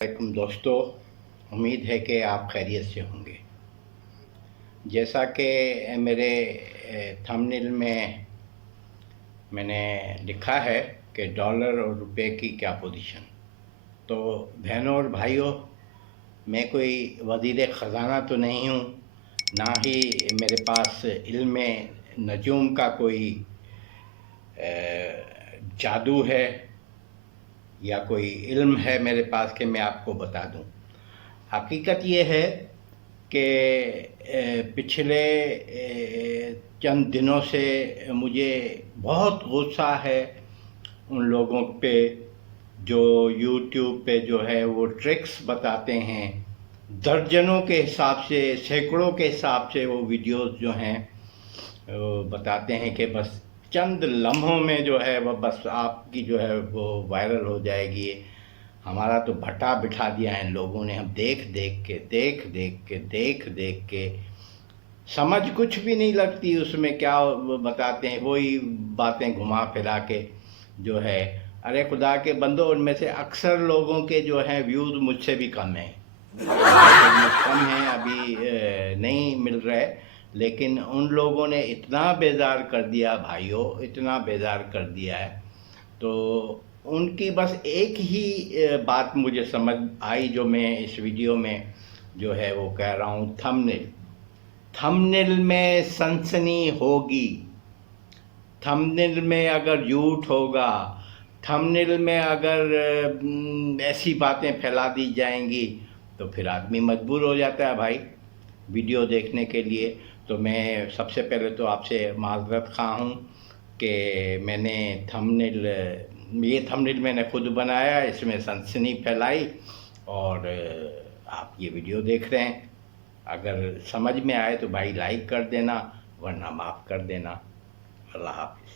वालेकुम दोस्तों, उम्मीद है कि आप खैरियत से होंगे। जैसा कि मेरे थंबनेल में मैंने लिखा है कि डॉलर और रुपए की क्या पोजीशन। तो बहनों और भाइयों, मैं कोई वज़ीर ख़ज़ाना तो नहीं हूँ, ना ही मेरे पास इल्म नजूम का कोई जादू है या कोई इल्म है मेरे पास कि मैं आपको बता दूँ। हकीकत ये है कि पिछले चंद दिनों से मुझे बहुत गुस्सा है उन लोगों पे जो यूट्यूब पे जो है वो ट्रिक्स बताते हैं। दर्जनों के हिसाब से, सैकड़ों के हिसाब से वो वीडियोस जो हैं वो बताते हैं कि बस चंद लम्हों में जो है वह बस आपकी जो है वो वायरल हो जाएगी। हमारा तो भट्टा बिठा दिया है इन लोगों ने। हम देख देख के समझ कुछ भी नहीं लगती उसमें, क्या वो बताते हैं वही बातें घुमा फिरा के जो है। अरे खुदा के बंदो, उनमें से अक्सर लोगों के जो हैं व्यूज़ मुझसे भी कम हैं। मेरे तो व्यूज़ कम हैं, अभी नहीं मिल रहे। लेकिन उन लोगों ने इतना बेजार कर दिया भाइयों, इतना बेजार कर दिया है। तो उनकी बस एक ही बात मुझे समझ आई, जो मैं इस वीडियो में जो है वो कह रहा हूँ। थंबनेल थंबनेल में सनसनी होगी, थंबनेल में अगर झूठ होगा, थंबनेल में अगर ऐसी बातें फैला दी जाएंगी तो फिर आदमी मजबूर हो जाता है भाई वीडियो देखने के लिए। तो मैं सबसे पहले तो आपसे माजरत खा हूँ कि मैंने थंबनेल ये थंबनेल मैंने खुद बनाया, इसमें सनसनी फैलाई और आप ये वीडियो देख रहे हैं। अगर समझ में आए तो भाई लाइक कर देना, वरना माफ़ कर देना। अल्लाह हाफ़िज़।